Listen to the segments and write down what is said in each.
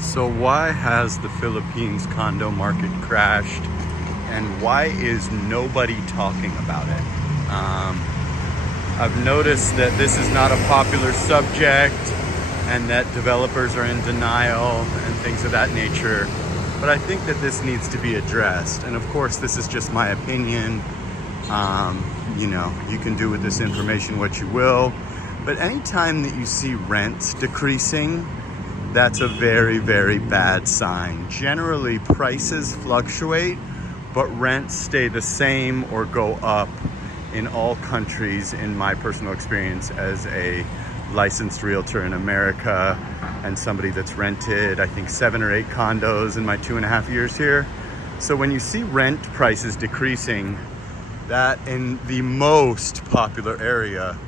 So why has the Philippines condo market crashed, and why is nobody talking about it? I've noticed that this is not a popular subject and that developers are in denial and things of that nature. But I think that this needs to be addressed. And of course, this is just my opinion. You can do with this information what you will. But anytime that you see rents decreasing, that's a very, very bad sign. Generally, prices fluctuate, but rents stay the same or go up in all countries, in my personal experience as a licensed realtor in America and somebody that's rented, I think, 7 or 8 condos in my 2.5 years here. So when you see rent prices decreasing, that in the most popular area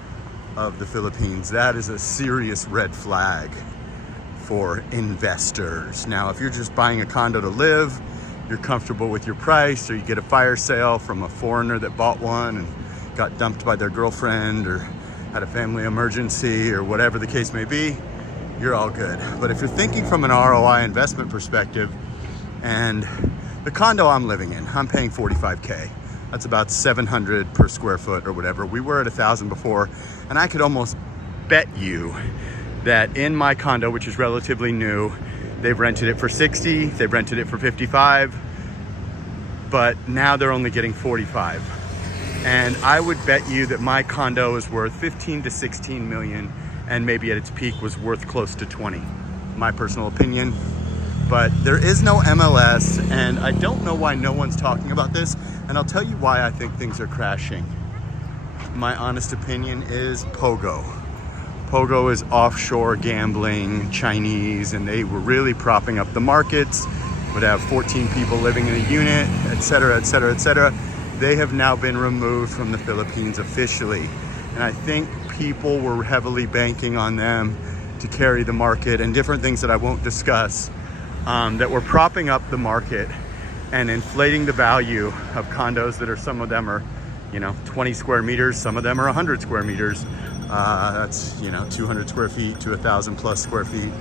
of the Philippines, that is a serious red flag for investors. Now, if you're just buying a condo to live, you're comfortable with your price, or you get a fire sale from a foreigner that bought one and got dumped by their girlfriend or had a family emergency or whatever the case may be, you're all good. But if you're thinking from an ROI investment perspective, and the condo I'm living in, I'm paying $45K. That's about $700 per square foot or whatever. We were at $1,000 before, and I could almost bet you that in my condo, which is relatively new, they've rented it for $60, they've rented it for $55, but now they're only getting $45. And I would bet you that my condo is worth 15 to 16 million, and maybe at its peak was worth close to 20, my personal opinion. But there is no MLS, and I don't know why no one's talking about this, and I'll tell you why I think things are crashing. My honest opinion is POGO. POGO is offshore gambling, Chinese, and they were really propping up the markets, would have 14 people living in a unit, etc., etc., etc. They have now been removed from the Philippines officially. And I think people were heavily banking on them to carry the market and different things that I won't discuss, that were propping up the market and inflating the value of condos that are, some of them are, 20 square meters, some of them are 100 square meters. That's 200 square feet to 1,000 plus square feet.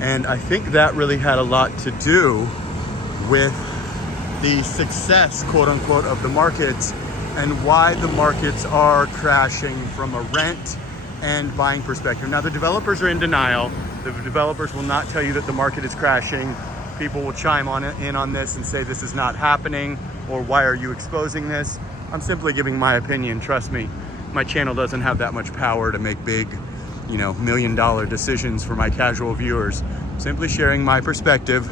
And I think that really had a lot to do with the success, quote unquote, of the markets, and why the markets are crashing from a rent and buying perspective. Now, the developers are in denial. The developers will not tell you that the market is crashing. People will chime in on this and say this is not happening, or why are you exposing this? I'm simply giving my opinion. Trust me, my channel doesn't have that much power to make big, $1 million decisions for my casual viewers. Simply sharing my perspective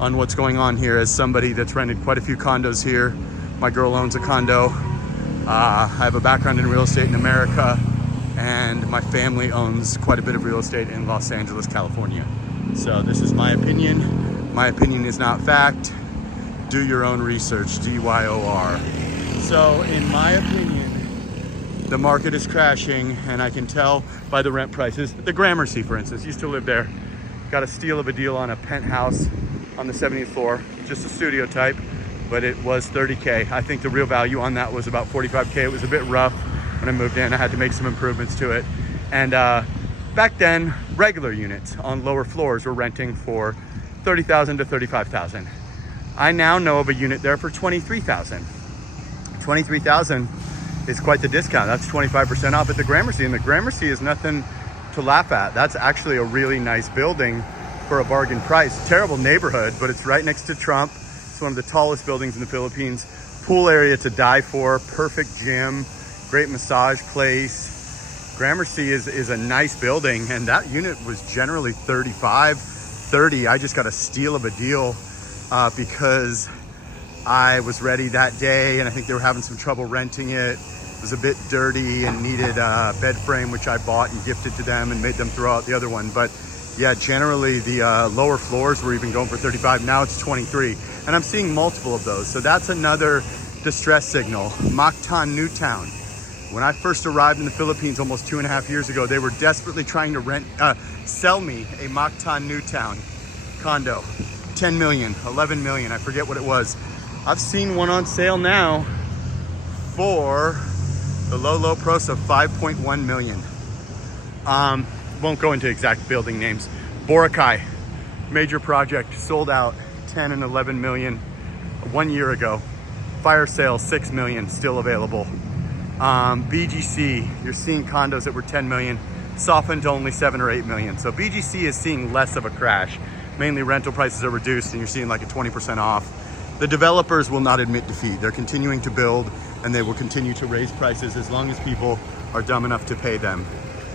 on what's going on here as somebody that's rented quite a few condos here. My girl owns a condo. I have a background in real estate in America, and my family owns quite a bit of real estate in Los Angeles, California. So this is my opinion. My opinion is not fact. Do your own research, DYOR. So in my opinion, the market is crashing, and I can tell by the rent prices. The Gramercy, for instance, used to live there. Got a steal of a deal on a penthouse on the 70th floor, just a studio type, but it was $30K. I think the real value on that was about $45K. It was a bit rough when I moved in. I had to make some improvements to it. And back then, regular units on lower floors were renting for $30,000 to $35,000. I now know of a unit there for $23,000. $23,000 is quite the discount. That's 25% off at the Gramercy, and the Gramercy is nothing to laugh at. That's actually a really nice building for a bargain price. Terrible neighborhood, but it's right next to Trump. It's one of the tallest buildings in the Philippines. Pool area to die for, perfect gym, great massage place. Gramercy is a nice building, and that unit was generally $35, $30. I just got a steal of a deal because I was ready that day, and I think they were having some trouble renting it. It was a bit dirty and needed a bed frame, which I bought and gifted to them and made them throw out the other one. But yeah, generally the lower floors were even going for 35. Now it's 23. And I'm seeing multiple of those. So that's another distress signal. Mactan Newtown. When I first arrived in the Philippines almost 2.5 years ago, they were desperately trying to sell me a Mactan Newtown condo. 10 million, 11 million, I forget what it was. I've seen one on sale now for the low price of 5.1 million. Won't go into exact building names. Boracay, Major project, sold out 10 and 11 million 1 year ago. Fire sale, 6 million, still available. BGC, you're seeing condos that were 10 million, softened to only 7 or 8 million. So BGC is seeing less of a crash. Mainly rental prices are reduced and you're seeing like a 20% off. The developers will not admit defeat. They're continuing to build and they will continue to raise prices as long as people are dumb enough to pay them.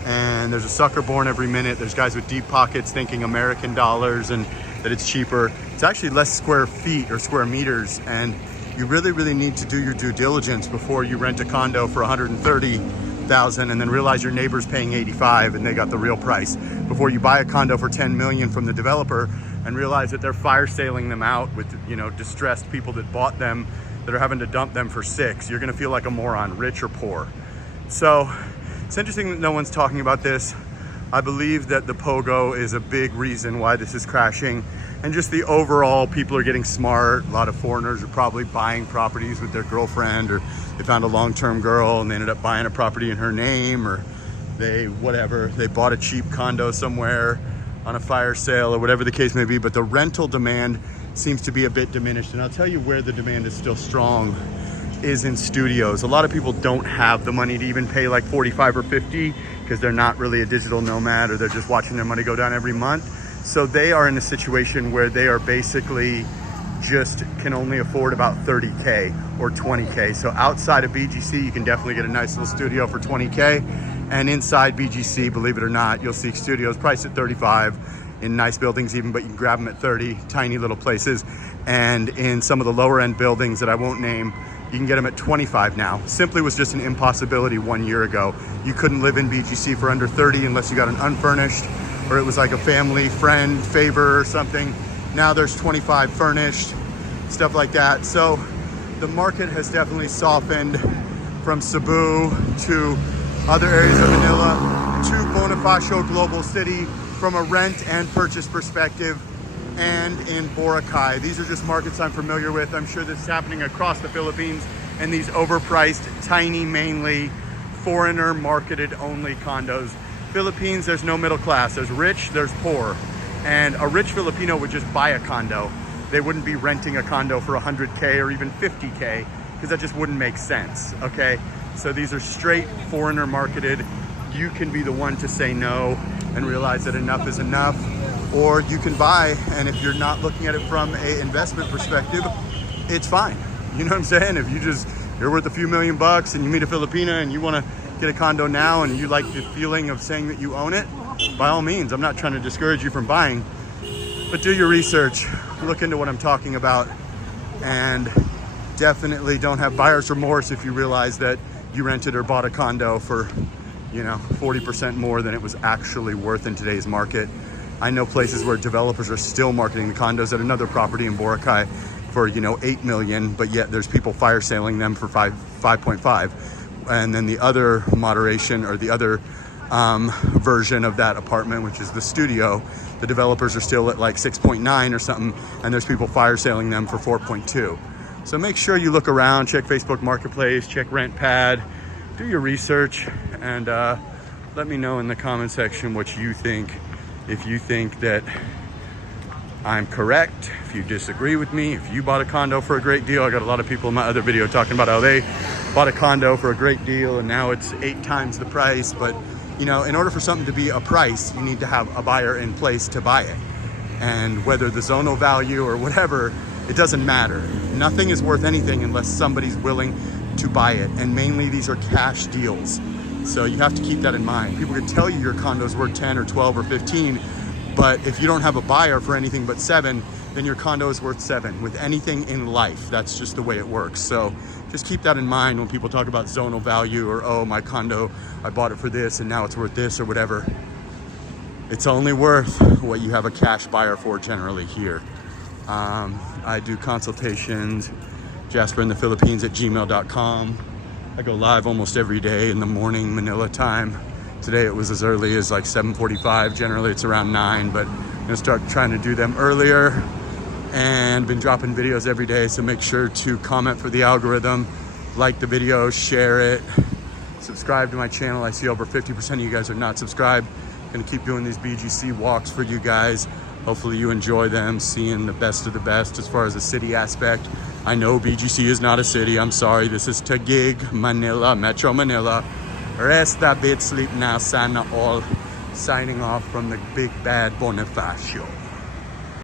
And there's a sucker born every minute. There's guys with deep pockets thinking American dollars and that it's cheaper. It's actually less square feet or square meters, and you really need to do your due diligence before you rent a condo for 130,000 and then realize your neighbor's paying 85 and they got the real price. Before you buy a condo for 10 million from the developer and realize that they're fire sailing them out with, you know, distressed people that bought them that are having to dump them for 6. You're gonna feel like a moron, rich or poor. So it's interesting that no one's talking about this. I believe that the POGO is a big reason why this is crashing, and just the overall people are getting smart. A lot of foreigners are probably buying properties with their girlfriend, or they found a long-term girl and they ended up buying a property in her name, or they bought a cheap condo somewhere on a fire sale or whatever the case may be. But the rental demand seems to be a bit diminished, and I'll tell you where the demand is still strong is in studios. A lot of people don't have the money to even pay like 45 or 50 because they're not really a digital nomad, or they're just watching their money go down every month. So they are in a situation where they are basically just can only afford about 30K or 20K. So outside of BGC, you can definitely get a nice little studio for 20K. And inside BGC, believe it or not, you'll see studios priced at 35 in nice buildings even, but you can grab them at 30, tiny little places. And in some of the lower end buildings that I won't name, you can get them at 25 now. Simply was just an impossibility 1 year ago. You couldn't live in BGC for under 30 unless you got an unfurnished, or it was like a family friend favor or something. Now there's 25 furnished, stuff like that. So the market has definitely softened from Cebu to other areas of Manila to Bonifacio Global City from a rent and purchase perspective, and in Boracay. These are just markets I'm familiar with. I'm sure this is happening across the Philippines, and these overpriced, tiny, mainly foreigner marketed only condos. Philippines, there's no middle class. There's rich, there's poor. And a rich Filipino would just buy a condo. They wouldn't be renting a condo for 100K or even 50K, because that just wouldn't make sense, okay? So these are straight foreigner marketed. You can be the one to say no and realize that enough is enough, or you can buy, and if you're not looking at it from a investment perspective, it's fine. You know what I'm saying? If you're worth a few $1 million and you meet a Filipina and you want to get a condo now and you like the feeling of saying that you own it, by all means. I'm not trying to discourage you from buying, but do your research, look into what I'm talking about, and definitely don't have buyer's remorse if you realize that you rented or bought a condo for, 40% more than it was actually worth in today's market. I know places where developers are still marketing the condos at another property in Boracay for, 8 million, but yet there's people fire sailing them for 5.5. And then the other moderation, or the other version of that apartment, which is the studio, the developers are still at like 6.9 or something, and there's people fire sailing them for 4.2. So make sure you look around, check Facebook Marketplace, check RentPad, do your research, and let me know in the comment section what you think. If you think that I'm correct, if you disagree with me, if you bought a condo for a great deal. I got a lot of people in my other video talking about how they bought a condo for a great deal and now it's 8 times the price. But in order for something to be a price, you need to have a buyer in place to buy it. And whether the zonal value or whatever, it doesn't matter. Nothing is worth anything unless somebody's willing to buy it. And mainly these are cash deals. So you have to keep that in mind. People can tell you your condo's worth 10 or 12 or 15, but if you don't have a buyer for anything but 7, then your condo is worth 7. With anything in life, that's just the way it works. So just keep that in mind when people talk about zonal value, or, oh, my condo, I bought it for this and now it's worth this or whatever. It's only worth what you have a cash buyer for generally here. I do consultations, jasperinthephilippines@gmail.com. I go live almost every day in the morning, Manila time. Today it was as early as like 7:45. Generally it's around 9, but I'm gonna start trying to do them earlier, and been dropping videos every day. So make sure to comment for the algorithm, like the video, share it, subscribe to my channel. I see over 50% of you guys are not subscribed. Gonna keep doing these BGC walks for you guys. Hopefully you enjoy them, seeing the best of the best as far as the city aspect. I know BGC is not a city. I'm sorry. This is Taguig, Manila, Metro Manila. Rest a bit, sleep now, sana all. Signing off from the big bad Bonifacio.